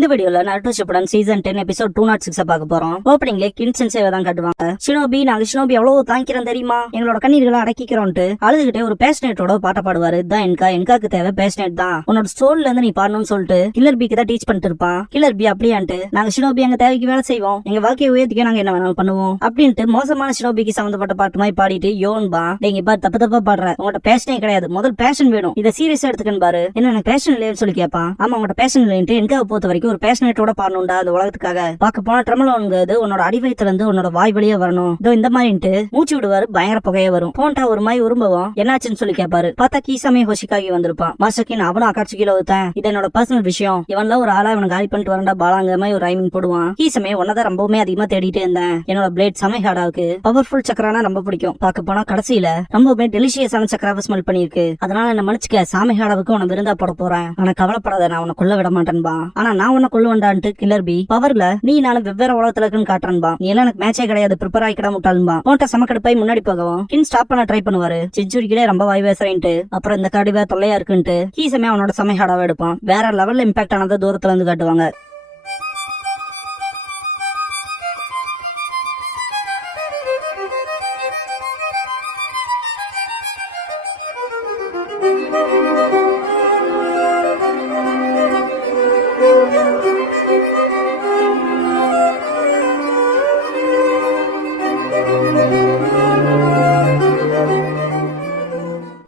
இந்த வீடியோல Naruto Shippuden season 10 episode 206 பார்க்க போறோம். ஓப்பனிங்ல கின் சென்சேவை தான் காட்டுவாங்க. ஷினோபி, நாங்க ஷினோபி எவ்வளவு தாங்கிக்கிறோம் தெரியுமா, எங்களோட கண்ணீர்களை அடக்கிக்கிறோம்ட்டு அழுதுகிட்டே ஒரு பேஷனேட்டோட பாட்ட பாடுவாரு. தான் என்காக்கு தேவை பேஷனேட் தான், உன்னோட ஸ்டோன்ல இருந்து நீ பாடணும்னு சொல்லிட்டு கில்லர் பிக்கு தான் டீச் பண்ணிட்டு இருப்பான். கில்லர் பி அப்படியான்ட்டு, நாங்க ஷினோபி எங்க தேவைக்கு வேலை செய்வோம், எங்க வாழ்க்கையை உயர்த்திக்க நாங்க என்ன வேணாலும் பண்ணுவோம் அப்படின்ட்டு மோசமான ஷினோபிக்கு சம்பந்தப்பட்ட பாட்டு மாதிரி பாடிட்டு யோன்பா, நீங்க பாரு தப்பு தப்பா பாடுற, உங்களோட பேஷனே கிடையாது, முதல் பேஷன் வேணும், இதை சீரியஸா எடுத்துக்கன்னு பாரு. என்ன எனக்கு பேஷன் இல்லைன்னு சொல்லி கேட்பான். ஆமா, உங்களோட பேஷன் இல்லைன்ட்டு என்காவை பொறுத்த வரைக்கும் ஒரு பேஷனேட்டோட பாடணும்டா அந்த உலகத்துக்காக. பார்க்க போனா ட்ரமலோங்கிறது உன்னோட அடிவயத்துல இருந்து உன்னோட வாய் வழியே வரணும், இதோ இந்த மாதிரின்ட்டு மூச்சு விடுவாரு. பயங்கர புகையே வரும். போன்டா ஒரு மாதிரி உரும்பவும் என்னாச்சுன்னு சொல்லி கேட்பாரு. பார்த்தா கீசாமே ஹோஷிகாகி வந்திருப்பான். மாஸ்டர்கின் அவனும் அக்காட்சி கீழே ஊத்தேன், இது என்னோட பர்சனல் விஷயம், இவன்ல ஒரு ஆளா இவனை காலி பண்ணிட்டு வரண்டா பாலாங்க மாதிரி ஒரு ரைமிங் போடுவான். கீசமே உன்னதான் ரொம்பவுமே அதிகமா தேடிட்டே இருந்தேன், என்னோட பிளேட் சமைஹாடாவுக்கு பவர்ஃபுல் சக்கரானா ரொம்ப பிடிக்கும். பார்க்க போனா கடைசியில ரொம்பவுமே டெலிஷியஸான சக்கராவை ஸ்மெல் பண்ணிருக்கு, அதனால என்ன மன்னிச்சுக்க, சாமைஹாடாவுக்கு உன விருந்தா போட போறேன், ஆனா கவலைப்படாத, நான் உன்னை கொல்ல விட மாட்டேன்பா. ஆனா நான் உன்னை கொல்லுவேன்டான்ட்டு கில்லர் பி பவர்ல நீ நானும் வெவ்வேறு உலகத்துல இருக்குன்னு காட்டுறன்பா. நீ எல்லாம் எனக்கு மேட்சே கிடையாது, ப்ரிப்பேர் ஆகிக்கிட முட்டாளும்பா. போட்ட சமக்கடுப்பாய் முன்னாடி போகவும் கின் ஸ்டாப் பண்ண ட்ரை பண்ணுவாரு. செஞ்சுரிக்கிட்டே ரொம்ப வாய் பேசுறேன்ட்டு அப்புறம் இந்த காடிவே தொல்லையா இருக்குன்ட்டு கீசமே அவனோட சமைஹாடாவை எடுப்பான். வேற லெவல்ல இம்பாக்ட் ஆனதை தூரத்துல இருந்து காட்டுவாங்க.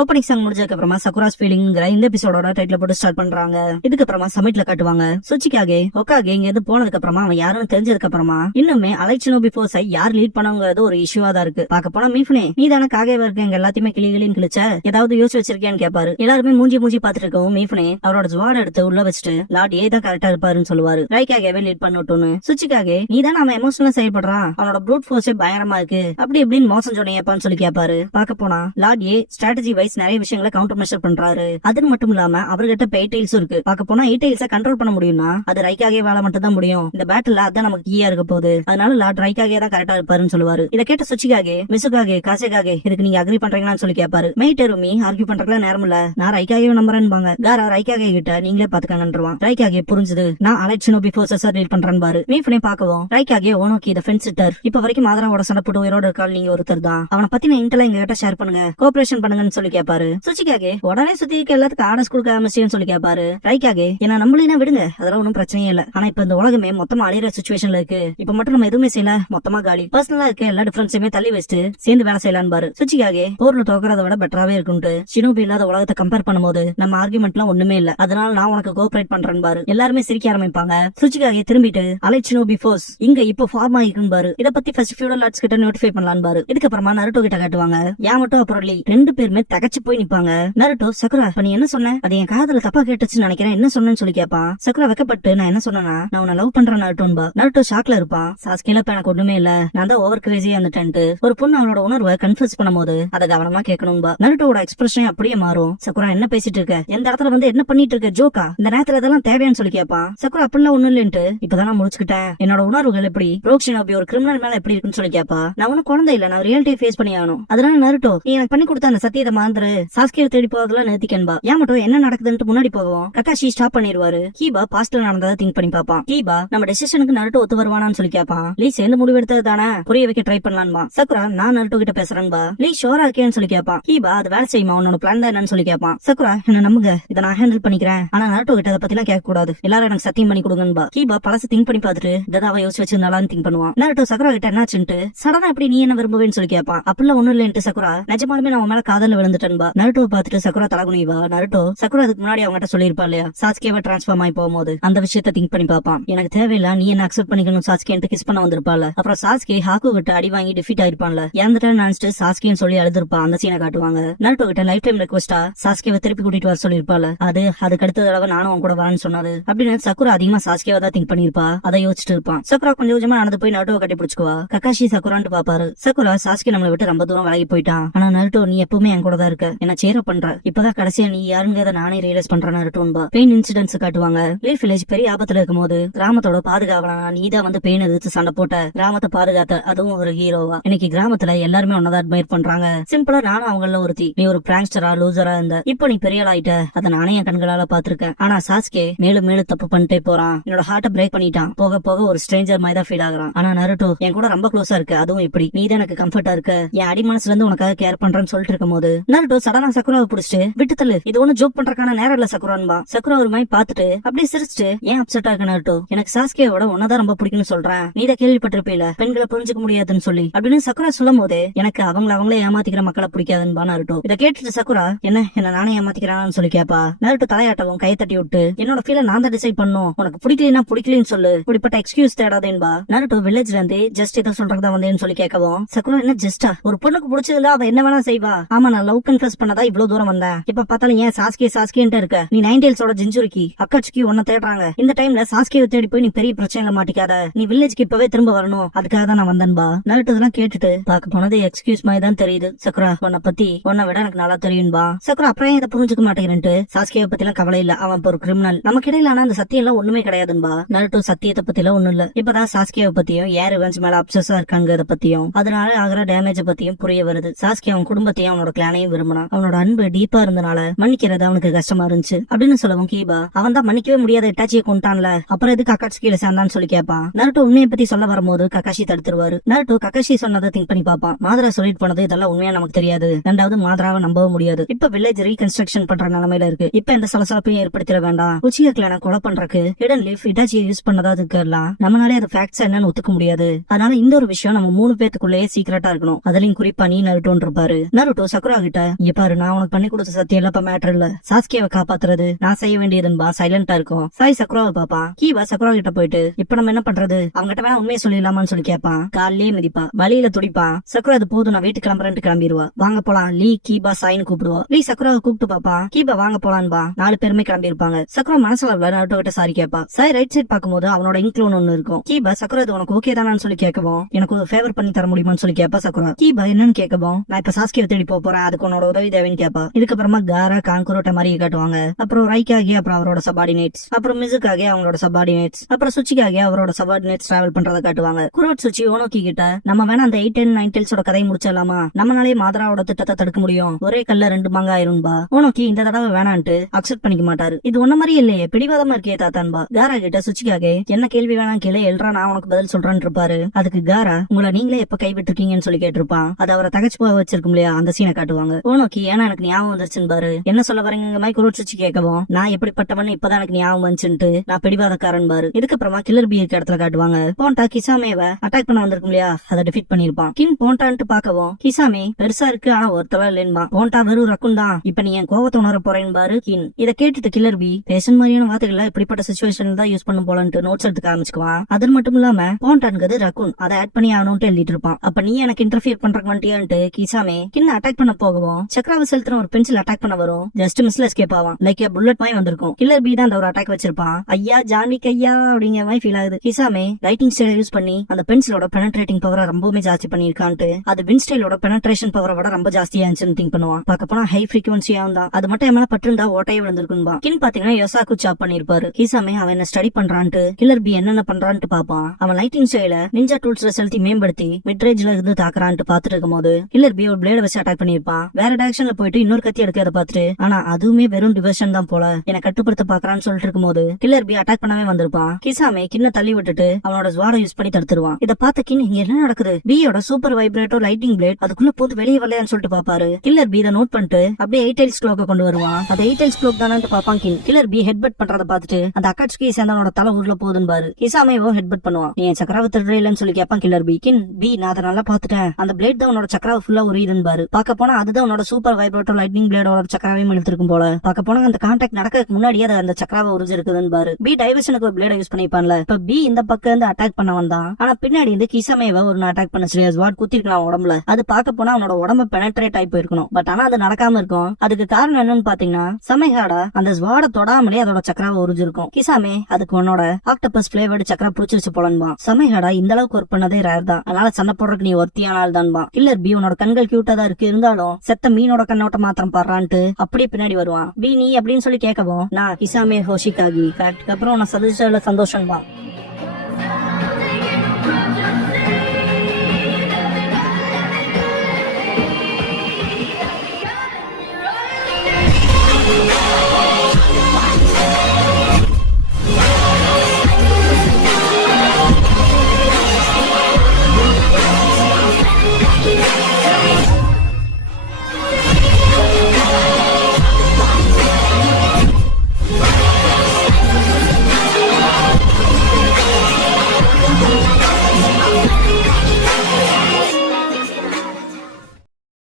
ஓப்பனிங் சாங் முடிஞ்சதுக்கு அப்புறமா சகுராஸ் ஃபீலிங்ங்கிற இந்த எபிசோடோட டைட்டில் போட்டு ஸ்டார்ட் பண்றாங்க. இதுக்கு அப்புறமா சமிட்ல காட்டுவாங்க. சுச்சிக்காகே ஒக்காகே இங்க இருந்து போனதுக்கு அப்புறமா அவன் யாருன்னு தெரிஞ்சதுக்கு அப்புறமா இன்னுமே அலெக்சினோபி ஃபோர்ஸை யார் லீட் பண்ணவங்கிறது ஒரு இஷ்யூவா தான் இருக்கு. பார்க்க போனா மீஃபுனே, நீ தானே காகேவா இருக்க, எங்க எல்லாத்தையுமே கிளிகளின்னு கிழிச்ச, ஏதாவது யோசிச்சு வச்சிருக்கேன்னு கேட்பாரு. எல்லாருமே மூஞ்சி பாத்துட்டு இருக்கவும் மீஃபுனே அவரோட ஜுவாட் எடுத்து உள்ள வச்சுட்டு லார்ட் ஏ தான் கரெக்டா இருப்பாருன்னு சொல்லுவாரு. ரைக்காகவே லீட் பண்ணட்டும்னு. சுச்சிக்காகே, நீ தானே அவன் எமோஷனலா செயல்படுறான், அவனோட ப்ரூட் ஃபோர்ஸே பயங்கரமா இருக்கு, அப்படி எப்படின்னு மோசம் சொன்னேப்பான்னு சொல்லி கேட்பாரு. பார்க்க போனா லார்ட் ஏ ஸ்ட்ராட்டஜி நிறைய விஷயங்களை கவுண்டர் மெஷர் பண்றாரு. அது மட்டும் இல்லாம அவர்கிட்ட எயிட்டைல்ஸ் இருக்கு. பார்க்க போனா எயிட்டைல்ஸ கண்ட்ரோல் பண்ண முடியும்னா அது ரைக்காகே வேலை மட்டும் தான் முடியும். இந்த பேட்டில் அதான் நமக்கு கீயா இருக்க போகுது, அதனால லார்ட் ரைக்காகே தான் கரெக்டா இருப்பாருன்னு சொல்லுவாரு. இதை கேட்ட சுச்சிக்காகே, மிசுகாகே, காசேகாகே, இதுக்கு நீங்க அக்ரி பண்றீங்களான்னு சொல்லி கேட்பாரு. மெய்டெருமி ஆர்கியூ பண்றதுல நேரம் இல்ல, நான் ரைக்காகே நம்புறேன்பாங்க. காரா ரைக்காகே கிட்ட நீங்களே பாத்துக்காங்கன்றான். ரைக்காகே புரிஞ்சுது, நான் அலெக்சினோபி ஃபோர்ஸஸ் லீட் பண்றேன் பாரு. மீஃபுனே பார்க்கவும் ரைக்காகே ஓனோக்கி த ஃபென்ஸ் சிட்டர், இப்ப வரைக்கும் மாதராவோட சண்டை போட்டு உயிரோட இருக்கால் நீங்க ஒருத்தர் தான், அவனை பத்தின இன்டெல்லாம் எங்க கிட்ட ஷேர் பண்ணுங்க, கோஆபரேஷன் பண்ணுங்கன்னு சொல்லி கேட்பாரு. சுச்சிக்காகே உடனே சுத்தி இருக்க எல்லாத்துக்கும் ஆர்டர்ஸ் கொடுக்க ஆரம்பிச்சுன்னு சொல்லி கேட்பாரு. ரைக்காகே, என்ன நம்மளா விடுங்க, அதெல்லாம் ஒன்னும் பிரச்சனையே இல்ல, ஆனா இப்ப இந்த உலகமே மொத்தமா அழியிற சிச்சுவேஷன்ல இருக்கு, இப்ப மட்டும் நம்ம எதுவுமே செய்யல, மொத்தமா காலி, பர்சனலா இருக்க எல்லா டிஃபரன்ஸுமே தள்ளி வச்சுட்டு சேர்ந்து வேலை செய்யலான்னு பாரு. சுச்சிக்காகே, போர்ல தோக்கறத விட பெட்டராவே இருக்குன்ட்டு ஷினோபி இல்லாத உலகத்தை கம்பேர் பண்ணும்போது நம்ம ஆர்குமெண்ட் எல்லாம் ஒண்ணுமே இல்ல, அதனால நான் உனக்கு கோஆபரேட் பண்றேன்னு பாரு. எல்லாருமே சிரிக்க ஆரம்பிப்பாங்க. சுச்சிக்காகே திரும்பிட்டு அலெக்சினோபி ஃபோர்ஸ் இங்க இப்ப ஃபார்ம் ஆகிக்குன்னு பாரு, இத பத்தி ஃபர்ஸ்ட் ஃபியூடல் லார்ட்ஸ் கிட்ட நோட்டிஃபை பண்ணலான்னு பாரு. இதுக்கப்புறமா நருட்டோ கிட்ட காட்டுவாங்க. யாமட்டோ அப்புறம் லீ ரெண்டு பேருமே தகச்சு போய் நிப்பாங்க. நருட்டோ, சகுரா நீ என்ன சொன்ன, அது என் காதல தப்பா கேட்டுச்சுன்னு நினைக்கிறேன், என்ன சொன்னேன்னு சொல்லி கேட்பான். சக்குரா வெக்கப்பட்டு, நான் என்ன சொன்னா, நான் உன்னை லவ் பண்றேன் நருட்டோன்பா. நருட்டோ ஷாக்ல இருப்பான். சாஸ்கேல இப்ப எனக்கு ஒண்ணுமே இல்ல, நான் தான் ஓவர் கிரேசியா இருந்துட்டேன்ட்டு ஒரு பொண்ணு அவனோட உணர்வை கன்ஃபியூஸ் பண்ணும்போது அதை கவனமா கேட்கணும்பா. நருட்டோட எக்ஸ்பிரஷன் அப்படியே மாறும். சக்குரா என்ன பேசிட்டு இருக்க, எந்த இடத்துல வந்து என்ன பண்ணிட்டு இருக்க, ஜோக்கா, இந்த நேரத்துல இதெல்லாம் தேவையான்னு சொல்லி கேட்பான். சக்குரா அப்படிலாம் ஒண்ணு இல்லன்ட்டு, இப்பதான் நான் முடிச்சுக்கிட்டேன், என்னோட உணர்வுகள் எப்படி ரோக்ஷினோபி ஒரு கிரிமினல் மேல எப்படி இருக்குன்னு சொல்லி கேட்பா. நான் ஒன்னும் குழந்தை இல்ல, நான் ரியாலிட்டியை ஃபேஸ் பண்ணி ஆகணும், அதனால நருட்டோ நீ எனக்கு பண்ணி கொடுத்த அந்த சத்தியத்தை மறந்துரு, சாஸ்கேவை தேடி போவதெல்லாம் நிறுத்திக்கன்பா. ஏன் மட்டும் என்ன நடக்குதுன்னு முன்னாடி போவோம். கக்காஷி ஸ்டாப் பண்ணிடுவாரு. கீபா பாஸ்ட்ல நடந்ததை திங்க் பண்ணி பாப்பான். கீபா நம்ம டெசிஷனுக்கு நருட்டோ ஒத்து வருவானான்னு சொல்லி கேட்பான். லீ சேர்ந்து முடிவு எடுத்தது தானே, புரிய வைக்க ட்ரை பண்ணலான்பா. சக்குரா, நான் நருட்டோ கிட்ட பேசுறேன்பா. லீ ஷோரா இருக்கேன்னு சொல்லி கேட்பான். கீபா, அது வேலை செய்யுமா, உன்னோட பிளான் தான் என்னன்னு சொல்லி கேட்பான். சக்குரா, என்ன நம்புங்க, இதை நான் ஹேண்டில் பண்ணிக்கிறேன், ஆனா நருட்டோ கிட்ட அதை பத்தி எல்லாம் கேட்க கூடாது, எல்லாரும் எனக்கு சத்தியம் பண்ணி கொடுங்கன்பா. கீபா பழசு திங்க் பண்ணி பாத்துட்டு இதை யோசிச்சு வச்சிருந்தாலும் திங்க் பண்ணுவான். நருட்டோ சக்குரா கிட்ட என்னாச்சுன்ட்டு சடனா எப்படி நீ என்ன விரும்புவேன்னு சொல்லி கேட்பான். அப்படிலாம் ஒண்ணும் இல்லன்ட்டு சக்குரா, நிஜமாலுமே நான் உன் மேல காதல விழுந்துட்டேன்பா. நருட்டோ பாத்துட்டு சக்குரா தலகுனிவா. நருட்டோ சக்குரா அதுக்கு முன்னாடி அவங்ககிட்ட சொல்லிருப்பா இல்லையா, சாஸ்கேவா டிரான்ஸ்ஃபார்ம் ஆகி போகும்போது அந்த விஷயத்தை திங்க் பண்ணி பாப்பான். எனக்கு தேவையில்ல, நீ என்ன அக்செப்ட் பண்ணிக்கணும் சாஸ்கேன்ட்டு கிஸ் பண்ண வந்திருப்பாள். அப்புறம் சாஸ்கே ஹாக்கு கிட்ட அடி வாங்கி டிஃபீட் ஆயிருப்பான்ல, இறந்துட்டேன்னு நினைச்சிட்டு சாஸ்கேன்னு சொல்லி அழுதுருப்பான். அந்த சீனை காட்டுவாங்க. நருட்டோ கிட்ட லைஃப் டைம் ரெக்வஸ்டா சாஸ்கேவை திருப்பி கூட்டிட்டு வர சொல்லிருப்பாள். அதுக்கு அடுத்த தடவை நானும் அவன் கூட வரேன்னு சொன்னது அப்படின்னு சக்குரா அதிகமா சாஸ்கேவா தான் திங்க் பண்ணிருப்பா. அதை யோசிச்சுட்டு இருப்பான். சக்குரா கொஞ்சம் கொஞ்சமா நடந்து போய் நருட்டோவை கட்டி பிடிச்சுக்குவா. கக்காஷி சக்குரான்ட்டு பாப்பாரு. சக்குரா, சாஸ்கே நம்மளை விட்டு ரொம்ப தூரம் விலகி போயிட்டான், ஆனா நருட்டோ நீ எப்பவுமே என் கூட தான் இருக்க, இருக்க என்ன சேர பண்ற இப்பதான் கடைசியா நீ யாருங்கிறத நானே ரியலைஸ் பண்றேன்னு இருட்டும்பா. பெயின் இன்சிடென்ட்ஸ் காட்டுவாங்க. லீஃப் வில்லேஜ் பெரிய ஆபத்துல இருக்கும்போது கிராமத்தோட பாதுகாவலனா நீதான் வந்து பெயின் எதிர்த்து சண்டை போட்ட கிராமத்தை பாதுகாத்த அதுவும் ஒரு ஹீரோவா. இன்னைக்கு கிராமத்துல எல்லாருமே உன்னதான் அட்மையர் பண்றாங்க. சிம்பிளா நானும் அவங்கள ஒருத்தி. நீ ஒரு பிராங்ஸ்டரா லூசரா இருந்த, இப்போ நீ பெரிய ஆள் ஆயிட்ட. அதை நானே என் கண்களால பாத்திருக்கேன். ஆனா சாஸ்கே மேலும் மேலும் தப்பு பண்ணிட்டே போறான். என்னோட ஹார்ட்டை பிரேக் பண்ணிட்டான். போக போக ஒரு ஸ்ட்ரேஞ்சர் மாதிரி தான் ஃபீல் ஆகுறான். ஆனா நருட்டோ என் கூட ரொம்ப க்ளோஸா இருக்கு. அதுவும் இப்படி நீ தான் எனக்கு கம்ஃபர்ட்டா இருக்க. என் அடி மனசுல இருந்து உனக்காக கேர் பண்றேன்னு சொல்லிட்டு இருக்கும் போது நருட்டோ சடனா சக்குராவை பிடிச்சிட்டு விட்டு தள்ளு, இது ஒண்ணு ஜோக் பண்றதுக்கான நேரம் இல்ல சக்குரான்பா. சக்குரா ஒரு மாதிரி பாத்துட்டு அப்படியே சிரிச்சிட்டு ஏன் அப்செட்டா இருக்க நருட்டோ, எனக்கு சாஸ்கேவோட உன்னதான் ரொம்ப பிடிக்கும்னு சொல்றேன். நீ தான் கேள்விப்பட்டிருப்பீல பெண்களை புரிஞ்சுக்க முடியாதுன்னு சொல்லி அப்படின்னு சக்குரா சொல்லும் போது எனக்கு அவங்களே ஏமாத்திக்கிற மக்களை பிடிக்காதுன்னு நருட்டோ. இதை கேட்டுட்டு சக்குரா என்ன நானே ஏமாத்திக்கிறான்னு சொல்லி கேப்பா. நருட்டோ தலையாட்டவும் கையை தட்டி விட்டு என்னோட ஃபீல நான் தான் டிசைட் பண்ணும், உனக்கு பிடிக்கலன்னா பிடிக்கலன்னு சொல்லு, இப்படிப்பட்ட எக்ஸ்கியூஸ் தேடாதேன்பா. நருட்டோ வில்லேஜ்ல இருந்து ஜஸ்ட் இதை சொல்றதா வந்தேன்னு சொல்லி கேட்கவும் சக்குரா என்ன ஜஸ்டா, ஒரு பொண்ணுக்கு பிடிச்சதுல அவ என்ன வேணா செய்வா. ஆமா நான் லவ் கன்ஃபஸ் பண்ணதா இவ்வளவு தூரம் வந்தேன். இப்ப பார்த்தாலும் ஏன் சாஸ்கேன்ட்டு இருக்க. நீ நைன்டேல்ஸோட ஜிஞ்சுரிக்கி அக்காட்சிக்கு உன்ன தேடுறாங்க. இந்த டைம்ல சாஸ்கேவை தேடி போய் நீ பெரிய பிரச்சனைல மாட்டிக்காத. நீ வில்லேஜ்க்கு இப்பவே திரும்ப வரணும். அதுக்காக தான் நான் வந்தேன்பா. நருட்டோ இதெல்லாம் கேட்டுட்டு பார்க்க போனது எக்ஸ்கியூஸ் மாதிரி தான் தெரியுது. சக்குரா உன்னை பத்தி உன்னை விட எனக்கு நல்லா தெரியும்பா. சக்குரா அப்புறம் இதை புரிஞ்சுக்க மாட்டேங்கிறேன்ட்டு சாஸ்கேவை பத்தி எல்லாம் கவலை இல்ல, அவன் ஒரு கிரிமினல். நமக்கு இடையில ஆனா அந்த சத்தியம் எல்லாம் ஒண்ணுமே கிடையாதுன்பா. நருட்டோ சத்தியத்தை பத்தி எல்லாம் ஒண்ணும் இல்ல. இப்பதான் சாஸ்கேவை பத்தியும் ஏர் ரிவெஞ்ச் மேல அப்சஸா இருக்காங்க பத்தியும் அதனால ஆகிற டேமேஜ் பத்தியும் புரிய வருது. சாஸ்கே அவன் குடும்பத்தையும் அவனோட கிளானையும் விரும்பினான். அவனோட அன்பு டீப்பா இருந்தனால மன்னிக்கிறது அவனுக்கு கஷ்டமா இருந்துச்சு அப்படின்னு சொல்லவும் கீபா அவன் தான் மன்னிக்கவே முடியாத இட்டாச்சியை கொண்டான்ல, அப்புறம் எதுக்கு அக்காட்சியில சேர்ந்தான்னு சொல்லி கேட்பான். நருட்டோ உண்மையை பத்தி சொல்ல வரும்போது கக்காஷி தடுத்துருவாரு. நருட்டோ கக்காஷி சொன்னதை திங்க் பண்ணி பாப்பான். மாதரா சொல்லிட்டு போனது இதெல்லாம் உண்மையா நமக்கு தெரியாது. ரெண்டாவது மாதராவை நம்பவும் முடியாது. இப்ப வில்லேஜ் ரீகன்ஸ்ட்ரக்ஷன் பண்ற நிலைமையில இருக்கு. இப்ப எந்த சலசலப்பையும் ஏற்படுத்திட வேண்டாம். உச்சிகா கிளானை கொலை பண்றதுக்கு ஹிடன் லீஃப் இட்டாச்சியை யூஸ் பண்ணதா இருக்கலாம். நம்மளாலே அது ஃபேக்ட்ஸ் என்னன்னு ஒத்துக்க முடியாது. அதனால இந்த ஒரு விஷயம் நம்ம 3 பேத்துக்குள்ளேயே சீக்கிரட்டா இருக்கணும். அதுலயும் குறிப்பா நீ நருட்டோன்னு இருப்பாரு. நருட்டோ சக்குரா கிட்ட இங்க பாரு, நான் உனக்கு பண்ணி கொடுத்த சத்தியம் எல்லாம் மேட்டர் இல்ல, சாஸ்கேவை காப்பாத்துறது நான் செய்ய வேண்டியதுன்பா. சைலண்டா இருக்கும். சாய் சக்குராவை பாப்பான். கீவா சக்குரா கிட்ட போயிட்டு இப்ப நம்ம என்ன பண்றது, அவங்ககிட்ட வேணா உண்மையை சொல்லிடலாமான்னு சொல்லி கேட்பான். காலையே மிதிப்பா, வழியில துடிப்பான். சக்குரா அது போதும் நான் வீட்டுக்கு கிளம்புறேன்ட்டு கிளம்பிடுவா. வாங்க போலாம் லீ கீபா சாயின்னு கூப்பிடுவா. லீ சக்குராவை கூப்பிட்டு பாப்பான். கீபா வாங்க போலான்பா. 4 பேருமே கிளம்பி இருப்பாங்க. சக்குரா மனசுல நருட்டோ கிட்ட சாரி கேட்பா. சாய் ரைட் சைட் பாக்கும்போது அவனோட இன்க்ளோன் ஒண்ணு இருக்கும். கீபா சக்குரா இது உனக்கு ஓகே தானான்னு சொல்லி கேட்கவும் எனக்கு ஒரு ஃபேவர் பண்ணி தர முடியுமான்னு சொல்லி கேட்பா சக்குரா. கீபா என்னன்னு கேட்கவும் நான் இப்ப சாஸ்கேவை தேடி போறேன், அதுக்கு உன்னோட உதவி தேவைன்னு கேட்பா. இதுக்கப்புறமா காரா காங்குரோட்ட மாதிரி காட்டுவாங்க. அப்புறம் ரைக்காகி அப்புறம் அவரோட சபார்டினேட்ஸ், அப்புறம் மிசுக்காகி அவங்களோட சபார்டினேட்ஸ், அப்புறம் சுச்சிக்காகி அவரோட சபார்டினேட்ஸ் டிராவல் பண்றதை காட்டுவாங்க. குரோட் சுச்சி ஓனோக்கி கிட்ட நம்ம வேணா அந்த 8 and 9 டெல்ஸோட கதையை முடிச்சிடலாமா, நம்மளாலே மாதராவோட திட்டத்தை தடுக்க முடியும், ஒரே கல்ல 2 மாங்காய் ஆயிரும்பா. ஓனோக்கி இந்த தடவை வேணான்ட்டு அக்செப்ட் பண்ணிக்க மாட்டாரு. இது ஒன்ன மாதிரி இல்லையே, பிடிவாதமா இருக்கே தாத்தான்பா. காரா கிட்ட சுச்சிக்காக என்ன கேள்வி வேணாம் கேளு, எல்ரா நான் உனக்கு பதில் சொல்றேன்னு இருப்பாரு. அதுக்கு காரா உங்களை நீங்களே எப்ப கைவிட்டு இருக்கீங்கன்னு சொல்லி கேட்டிருப்பான். அது அவரை தகச்சு போக வச்சிருக்கும் இல்லையா, அந்த சீனை காட்டுவாங்க. ஓனோக்கி ஏன்னா எனக்கு ஞாபகம் வந்துருச்சுன்னு பாரு, என்ன சொல்ல வரீங்க மாதிரி குரோட் சுச்சி கேட்கவும் நான் எப்படிப்பட்டவன் இப்பதான் எனக்கு ஞாபகம் வந்துச்சுன்ட்டு நான் பிடிவாதக்காரன் பாரு. இதுக்கப்புறமா கில்லர் பி இருக்க இடத்துல காட்டுவாங்க. போண்டா கிசாமேவை அட்டாக் பண்ண வந்திருக்கும் இல்லையா, அதை டிஃபீட் பண்ணிருப்பான். கின் போண்டான்ட்டு பாக்கவும் கிசாமே பெருசா இருக்கு ஆனா ஒருத்தவ இல்லைன்பா. போண்டா வெறும் ரக்கும் தான், இப்ப நீ என் கோவத்தை உணர போறேன்னு பாரு கின். இதை கேட்டுட்டு கில்லர் பி பேஷன் மாதிரியான வார்த்தைகளை இப்படிப்பட்ட சிச்சுவேஷன் தான் யூஸ் பண்ண போலன்ட்டு நோட்ஸ் எடுத்து ஆரம்பிச்சுக்குவான். அது மட்டும் இல்லாம போண்டான்றது ரக்குன், அதை ஆட் பண்ணி ஆகணும்ட்டு எழுதிட்டு இருப்பான். அப்ப நீ எனக்கு இன்டர்ஃபியர் பண்றக்கு வந்துட்டியான்ட்டு கிசாமே கின்ன அட்டாக் பண்ண போகவும் சக்கராவை செலுத்துற ஒரு பென்சில் அட்டாக் பண்ண வரும். ஜஸ்ட் மிஸ்ல எஸ்கேப் ஆவான். லைக் புல்லட் மாதிரி வந்திருக்கும். கில்லர் பி தான் அந்த ஒரு அட்டாக் வச்சிருப்பான். ஐயா ஜான்விக் ஐயா அப்படிங்கிற மாதிரி ஃபீல் ஆகுது. கிசாமே லைட்டிங் ஸ்டைல யூஸ் பண்ணி அந்த பென்சிலோட பெனட்ரேட்டிங் பவரை ரொம்பவுமே ஜாஸ்தி பண்ணிருக்கான்ட்டு அது வின் ஸ்டைலோட பெனட்ரேஷன் பவரை விட ரொம்ப ஜாஸ்தியா இருந்துச்சுன்னு திங்க் பண்ணுவான். பார்க்க போனா ஹை ஃப்ரீக்வன்சியா தான், அது மட்டும் எல்லாம் பட்டிருந்தா ஓட்டையே விழுந்திருக்கும்பா. கின் பாத்தீங்கன்னா யோசாக்கு சாப் பண்ணிருப்பாரு. கிசாமே அவன் என்ன ஸ்டடி பண்றான்ட்டு கில்லர் பி என்னென்ன பண்றான்ட்டு பாப்பான். அவன் லைட்டிங் ஸ்டைல நிஞ்சா டூல்ஸ் செலுத்தி மேம்படுத்தி மிட் ரேஞ்ச்ல இருந்து தாக்குறான்ட்டு பாத்துட்டு இருக்கும் போது கில்லர் பி ஒரு பிளேட வச்சு அட்டாக் பண்ணிருப்பான். வேற டைரக்ஷன்ல போயிட்டு இன்னொரு கத்தி எடுக்கிறத பாத்துட்டு ஆனா அதுவுமே வெறும் டிவர்ஷன் தான் போல, என்ன கட்டுப்படுத்த பாக்குறான்னு சொல்லிட்டு இருக்கும் போது கில்லர் பி அட்டாக் பண்ணவே வந்திருப்பான். கிசாமே கின்ன தள்ளி விட்டுட்டு அவனோட ஸ்வாட யூஸ் பண்ணி தடுத்துருவான். இத பார்த்த கின் இங்க என்ன நடக்குது, பியோட சூப்பர் வைப்ரேட்டோ லைட்டிங் பிளேட் அதுக்குள்ள போது வெளியே வரலையான்னு சொல்லிட்டு பாப்பாரு. கில்லர் பி இதை நோட் பண்ணிட்டு அப்படியே 8 டைல்ஸ் க்ளோக்க கொண்டு வருவான். அது 8 டைல்ஸ் க்ளோக் தானு பாப்பான் கின். கில்லர் பி ஹெட் பட் பண்றத பாத்துட்டு அந்த அக்காட்சிக்கு சேர்ந்தவனோட தலை ஊர்ல போகுதுன்னு பாரு. கிசாமேவோ ஹெட் பட் பண்ணுவான். நீ என் சக்கராவை திருடலன்னு சொல்லி கேட்பான் கில்லர் பி. கின் பி நான் அதை நல்லா பாத்துட்டேன், அந்த பிளேட் தான் உன்னோட சக்கராவை ஃபுல்லா உரியுதுன்னு பாரு. பார்க்க போனா அதுதான் உன்னோட சூப்பர் வைப்ரேட்டோ லைட்டிங் பிளேடோட சக்கராவையும் எடுத்திருக்கும் போல. பார்க்க போனா அந்த கான்டாக்ட் நடக்கிறதுக்கு முன்னாடியே அந்த சக்கராவை உறிஞ்சிருக்குதுன்னு பாரு. பி டைவர்ஷனுக்கு ஒரு பிளேட யூஸ் பண்ணிப்பான்ல. இப்ப பி இந்த பக்கம் இருந்து அட்டாக் பண்ண வந்தான். ஆனா பின்னாடி இருந்து கிசாமேவ ஒரு அட்டாக் பண்ண ஸ்வாட் குத்திருக்கலாம் உடம்புல. அது பார்க்க போனா அவனோட உடம்பு பெனட்ரேட் ஆகி போயிருக்கணும். பட் ஆனா அது நடக்காம இருக்கும். அதுக்கு காரணம் என்னன்னு பாத்தீங்கன்னா சமைஹாடா அந்த ஸ்வாட தொடாமலே அதோட சக்கராவை உறிஞ்சிருக்கும். கிசாமே அதுக்கு உன்னோட ஆக்டோபஸ் பிளேவர்டு சக்கரா புடிச்சிருச்சு போலன்பா. சமைஹாடா இந்த அளவுக்கு ஒர்க் பண்ணதே ரேர் தான், அதனால சண்டை போடுறதுக்கு நீ ஒர்த்தியான ஆள் தான்பா. கில்லர் பி உன்னோட கண்கள் கியூட்டா தான் இருக்கு, இருந்தாலும் செத்த செத்த மீனோட கண்ணோட்ட மாத்திரம் பாடுறான்ட்டு அப்படியே பின்னாடி வருவான். நீ அப்படின்னு சொல்லி கேட்கவும், நான் ஹிசாமே ஹோஷிகாகி, ஃபேக்ட்க்கு அப்புறம் நான் சதிச்சதுல சந்தோஷம் தான்.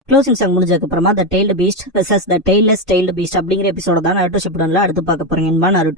க்ளோசிங் சாங் முடிஞ்சதுக்கு அப்புறமா த டெய்ல்டு பீஸ்ட் வெர்சஸ் த டெய்லெஸ் டெய்ல்டு பீஸ்ட் அப்படிங்கிற எபிசோட தான் நருட்டோ ஷிப்புடன்ல அடுத்து பார்க்க போறீங்க. நருட்டோ